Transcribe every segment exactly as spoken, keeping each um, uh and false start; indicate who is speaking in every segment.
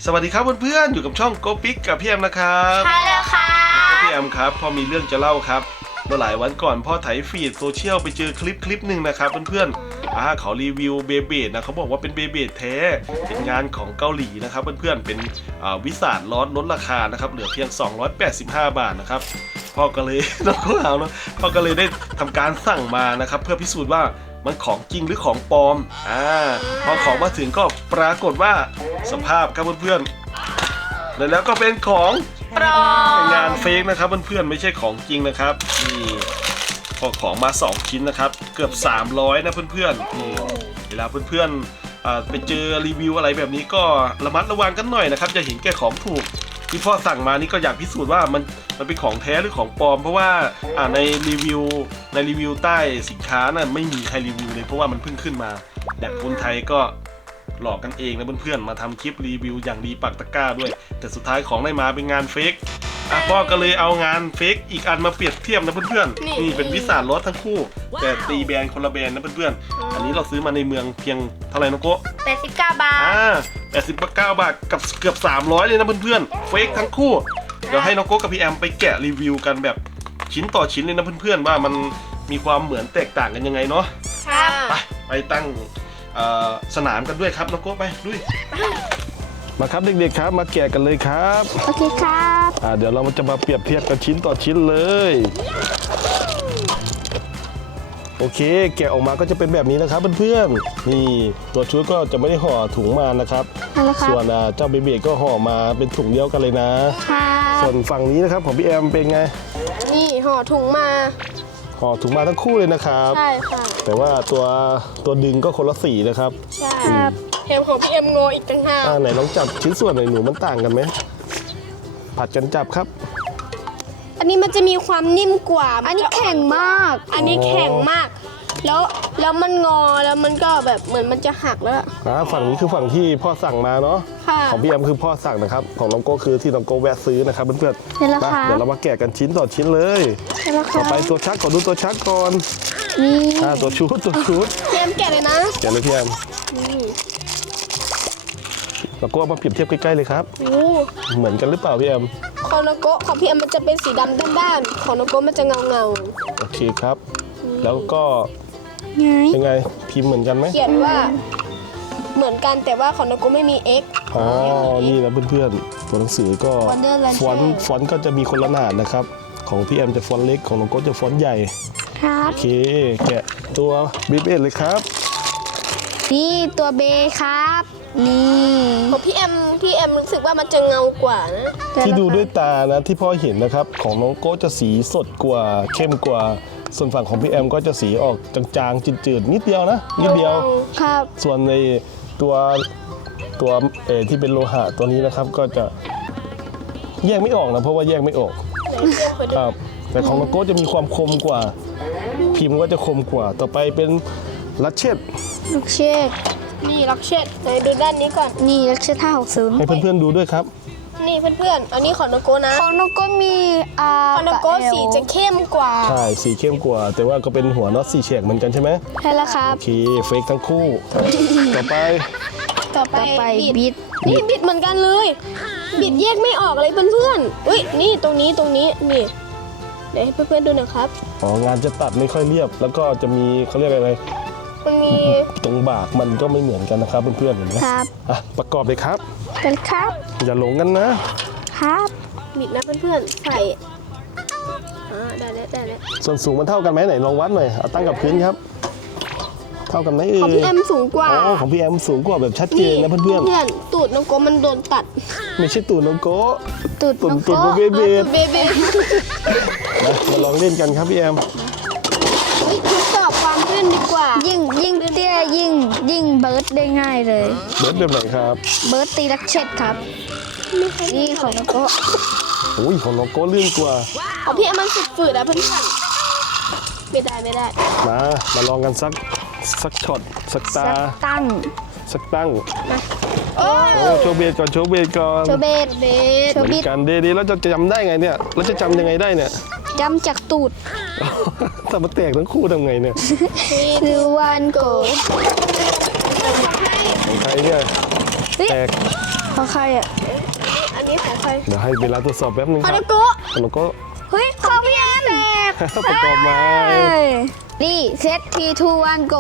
Speaker 1: สวัสดีครับเพื่อนๆอยู่กับช่องโกปิกกับพี่แอมนะครับ
Speaker 2: ใช่แล้วค่ะ
Speaker 1: แล้วพี่แอมครับพอมีเรื่องจะเล่าครับเมื่อหลายวันก่อนพ่อไถฟีดโซเชียลไปเจอคลิปคลิปหนึ่งนะครับเพื่อนๆอ่าเขารีวิวเบเบดนะเขาบอกว่าเป็นเบเบดแท้เป็นงานของเกาหลีนะครับเพื่อนๆเป็นวิสาดลอสลดราคานะครับเหลือเพียงสองร้อยแปดสิบห้าบาทนะครับพ่อก็เลยน้องเขาเอาเนาะพ่อก็เลยได้ทำการสั่งมานะครับเพื่อพิสูจน์ว่ามันของจริงหรือของปลอมอ่าพอของมาถึงก็ปรากฏว่าสภาพครับเพื่อนๆแล้วก็เป็นของ
Speaker 2: ปลอม
Speaker 1: งานเฟกนะครับเพื่อนๆไม่ใช่ของจริงนะครับนี่พอของมาสองชิ้นนะครับเกือบสามร้อยนะเพื่อนๆนี่เวลาเพื่อนๆไปเจอรีวิวอะไรแบบนี้ก็ระมัดระวังกันหน่อยนะครับจะเห็นแก่ของถูกที่พ่อสั่งมานี่ก็อยากพิสูจน์ว่ามันมันเป็นของแท้หรือของปลอมเพราะว่าในรีวิวในรีวิวใต้สินค้าน่ะไม่มีใครรีวิวเลยเพราะว่ามันเพิ่งขึ้นมาแบบคนไทยก็หลอกกันเองนะเพื่อนๆมาทำคลิปรีวิวอย่างดีปักตะกร้าด้วยแต่สุดท้ายของได้มาเป็นงานเฟกอ่ะพ่อก็เลยเอางานเฟกอีกอันมาเปรียบเทียบนะเพื่อนๆนี่เป็นวิสาลอสทั้งคู่แต่ตีแบรนด์คนละแบรนด์นะเพื่อนๆอันนี้เราซื้อมาในเมืองเพียงเท่าไหร่นะโก้
Speaker 2: แปดสิบเก้าบาท
Speaker 1: อ่าแปดสิบเก้าบาทกับเกือบสามร้อยเลยนะเพื่อนๆเฟกทั้งคู่เดี๋ยวให้น้องโก้กับพี่แอมไปแกะรีวิวกันแบบชิ้นต่อชิ้นเลยนะเพื่อนๆว่ามันมีความเหมือนแตกต่างกันยังไงเนาะไปไปตั้งสนามกันด้วยครับน้องโก้ไปด้วยมาครับเด็กๆครับมาแกะกันเลยครับ
Speaker 2: โอเคครับ
Speaker 1: อ่าเดี๋ยวเราจะมาเปรียบเทียบกันชิ้นต่อชิ้นเลยโอเคแกะออกมาก็จะเป็นแบบนี้นะครับเพื่อนๆนี่ตัวชุดก็จะไม่ได้ห่อถุงมานะครับส่วนเจ้าเบเบ้ก็ห่อมาเป็นถุงเดียวกันเลยนะส่วนฝั่งนี้นะครับของพี่แอมเป็นไง
Speaker 2: นี่ห่อถุงมา
Speaker 1: ห่อถุงมาทั้งคู่เลยนะครับ
Speaker 2: ใช่ค่ะ
Speaker 1: แต่ว่าตัวตัวดึงก็คนละสีนะครับ
Speaker 2: ใช่แถมของพี่เอ็มงออีกต่างหาก
Speaker 1: อ่าไหนลองจับชิ้นส่วนไหนหนูมันต่างกันไหมผัดกันจับครับ
Speaker 2: อันนี้มันจะมีความนิ่มกว่าอันนี้แข็งมากอันนี้แข็งมากแล้วแล้วมันงอแล้วมันก็แบบเหมือนมันจะหักแล้ว
Speaker 1: อ่าฝั่งนี้คือฝั่งที่พ่อสั่งมาเนาะของพี่แอมคือพ่อสั่งนะครับของน้องโก้คือที่น้องโก้แวะซื้อนะครับเพื่อนๆเดี๋ยวเรามาแกะกันชิ้นต่อชิ้นเลยต่อไปตัวชักก่อนดูตัวชักก่อน
Speaker 2: นี่
Speaker 1: อ่าตัวชุดตัวชุด
Speaker 2: พี่แอมแกะเลยนะ
Speaker 1: แกะเลยพี่แอมน้องโก้มาเปรียบเทียบใกล้ๆเลยครับเหมือนกันหรือเปล่าพี่แอม
Speaker 2: ของน้องโก้ของพี่แอมมันจะเป็นสีดำด้านๆของน้องโก้มันจะเงาเงา
Speaker 1: โอเคครับแล้วก็ยังไงพิมพ์เหมือนกันไหม
Speaker 2: เขียนว่าเหมือนกันแต่ว่าของน้องโก้ไม่มี X
Speaker 1: อ๋อนี่นะเพื่อนๆตัวหนังสือก็ฟอนต์ฟอนต์ก็จะมีคนละขนาดนะครับของพี่แอมจะฟอนต์เล็กของน้องโก้จะฟอนต์ใหญ่
Speaker 2: ครับ
Speaker 1: โอเคแกะตัวบีเอสเลยครับ
Speaker 2: นี่ตัวเบครับนี่ของพี่แอมพี่แอมรู้สึกว่ามันจะเงากว่านะ
Speaker 1: ที่ดูด้วยตานะที่พ่อเห็นนะครับของน้องโก้จะสีสดกว่าเข้มกว่าส่วนฝั่งของพี่แอมก็จะสีออกจางๆจืดๆนิดเดียวนะนิดเดียว
Speaker 2: ครับ
Speaker 1: ส่วนในตัวตัวเอที่เป็นโลหะตัวนี้นะครับก็จะแยกไม่ออกนะเพราะว่าแยกไม่ออกครับแต่ของน้องโก้จะมีความคมกว่าพิมพ์ก็จะคมกว่าต่อไปเป็นลักเชต
Speaker 2: ลักเชตนี่ลักเชตไหนดูด้านนี้ก่อนนี่ลักเชตห้าหกศูนย์
Speaker 1: ให้เพื่อนๆดูด้วยครับ
Speaker 2: นี่เพื่อนๆอันนี้ของน้องโก้นะของน้องโก้มีอ่าของน้องโก้สีจะเข้มกว่า
Speaker 1: ใช่สีเข้มกว่าแต่ว่าก็เป็นหัวน็อตสีแฉกเหมือนกันใช่ไหม
Speaker 2: ใช่แล้วครับ
Speaker 1: โอเคเฟกทั้งคู่ต่อไป
Speaker 2: ต่อไปบิดนี่บิดเหมือนกันเลยบิดแยกไม่ออกเลยเพื่อนๆอุ้ยนี่ตรงนี้ตรงนี้นี่เดี๋ยวให้เพื่อนๆดูนะครับ
Speaker 1: อ๋องานจะตัดไม่ค่อยเรียบแล้วก็จะมีเขาเรียกอะไร
Speaker 2: มันมี
Speaker 1: ตรงบากมันก็ไม่เหมือนกันนะครับเพื่อนๆเห็นไหม
Speaker 2: ครับ
Speaker 1: อ่ะประกอบเลยครับ
Speaker 2: กันครับ
Speaker 1: อย่าหลงกันนะครับ
Speaker 2: บิดนะเพื่อนๆใส่อ่าได้แล้วได้แล้ว
Speaker 1: ส่วนสูงมันเท่ากันไหมไหนลองวัดหน่อยเอาตั้งกับพื้นครับเท่ากันไหมเออ
Speaker 2: ของพี่แอมสูงกว่า
Speaker 1: อ๋อของพี่แอมสูงกว่าแบบชัดเจนนะเพื่อนๆเพื่อน
Speaker 2: ตูดน้องโก้มันโดนตัด
Speaker 1: ไม่ใช่ตูดน้องโก้
Speaker 2: ตูด
Speaker 1: ตูดตูดเบเบ
Speaker 2: เบเบ
Speaker 1: นะมาลองเล่นกันครับพี่แอม
Speaker 2: ทดสอบความขึ้นดีกว่า
Speaker 3: ยิ่งยิ่งเตี้ยยิ่งยิ่งเบิร์ดได้ง่ายเลย
Speaker 1: เบิร์ดแบบไหนครับ
Speaker 3: เบิร์ดตีลักเช็ดครับนี่ของน้องโก้
Speaker 1: โอ้ยของน้องโก้เรื่องกว่า
Speaker 2: เอาพี่มันฝืดๆนะเพื่อนๆไม่ได้ไม่ได้
Speaker 1: มามาลองกันสักสักช็อตสักตา
Speaker 3: ตั้ง
Speaker 1: สักตั้ง
Speaker 2: โอ้
Speaker 1: โชว์เบสก่อนโชว์เบสก่อน
Speaker 2: โชว์เบสเบส
Speaker 1: เหมือนกันดีๆแล้วจะจำได้ไงเนี่ยเราจะจำยังไงได้เนี่ย
Speaker 3: จำจากตูด
Speaker 1: ถ้ามาแตกทั้งคู่ทำไงเนี่ย
Speaker 2: คือวันโก
Speaker 1: ของใครเนี่ยแตก
Speaker 3: ของใครอ่ะ
Speaker 2: อันนี้ของใคร
Speaker 1: เดี๋ยวให้เวลาตรวจสอบแป๊บนึง
Speaker 2: คา
Speaker 1: ครั
Speaker 2: รา
Speaker 1: บ
Speaker 2: โกะ
Speaker 1: แล้วก็
Speaker 3: เฮ้ยของพี่แอมแตก
Speaker 1: ประกอบไม้
Speaker 3: นี่เซตทีทูวันโก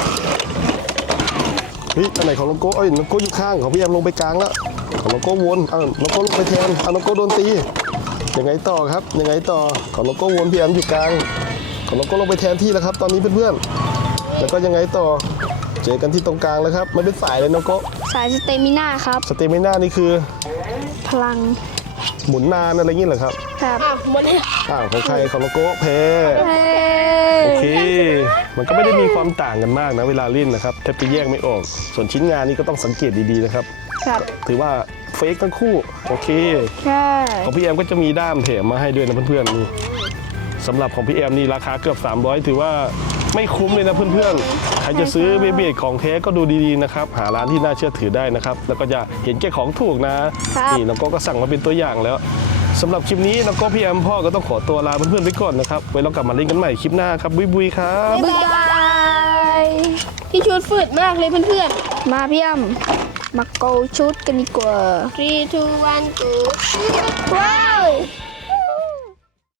Speaker 1: เฮ้ยอันไหนของน้องโก้เอ้ยน้องโก้อยู่ข้างของพี่แอมลงไปกลางแล้วของน้องโก้วนเอาน้องโก้ลงไปแทนเอาน้องโก้โดนตียังไงต่อครับยังไงต่อของน้องโก้วนพี่แอมอยู่กลางของน้องโก้ลงไปแทนที่แล้วครับ ตอนนี้เพื่อนๆแล้วก็ยังไงต่อเจอกันที่ตรงกลางแล้วครับมันเป็นสายเลยน้องโก้
Speaker 3: สายสเตมิน่าครับ
Speaker 1: สเตมิน่านี่คือ
Speaker 3: พลัง
Speaker 1: หมุนนานอะไรอย่างงี้เหรอครับ
Speaker 3: ครับ
Speaker 2: อ่ะหมดเลย
Speaker 1: อ้าวของใครของน้องโก้แพ้
Speaker 3: เฮ้
Speaker 1: โอเค มันก็ไม่ได้มีความต่างกันมากนะเวลาเล่นนะครับแทบจะแยกไม่ออก ส่วนชิ้นงานนี้ก็ต้องสังเกตดีๆนะครับ
Speaker 3: ครับ
Speaker 1: ถือว่าเฟกทั้งคู่ โอเค
Speaker 3: ใช่
Speaker 1: ของพี่แอมก็จะมีด้ามแถมมาให้ด้วยนะเพื่อนๆนี่สำหรับของพี่แอมนี่ราคาเกือบสามร้อยถือว่าไม่คุ้มเลยนะเพื่อนๆ ใครจะซื้อเบเบดของแท้ก็ดูดีๆนะครับ หาร้านที่น่าเชื่อถือได้นะครับ แล้วก็จะเห็นแก่ของถูกนะ นี่น้องโก้ก็สั่งมาเป็นตัวอย่างแล้วสำหรับคลิปนี้น้องโก้พี่แอมพ่อก็ต้องขอตัวลาเพื่อนๆไปก่อนนะครับ ไว้เรากลับมาเล่นกันใหม่คลิปหน้าครับ บุยบุยครับ
Speaker 3: บ๊ายบาย
Speaker 2: พี่ชุดฝืดมากเลยเพื่อน
Speaker 3: มาพี่แอมมาโกชุดกันดีกว่า
Speaker 2: ๆ three two one go
Speaker 3: ว้าว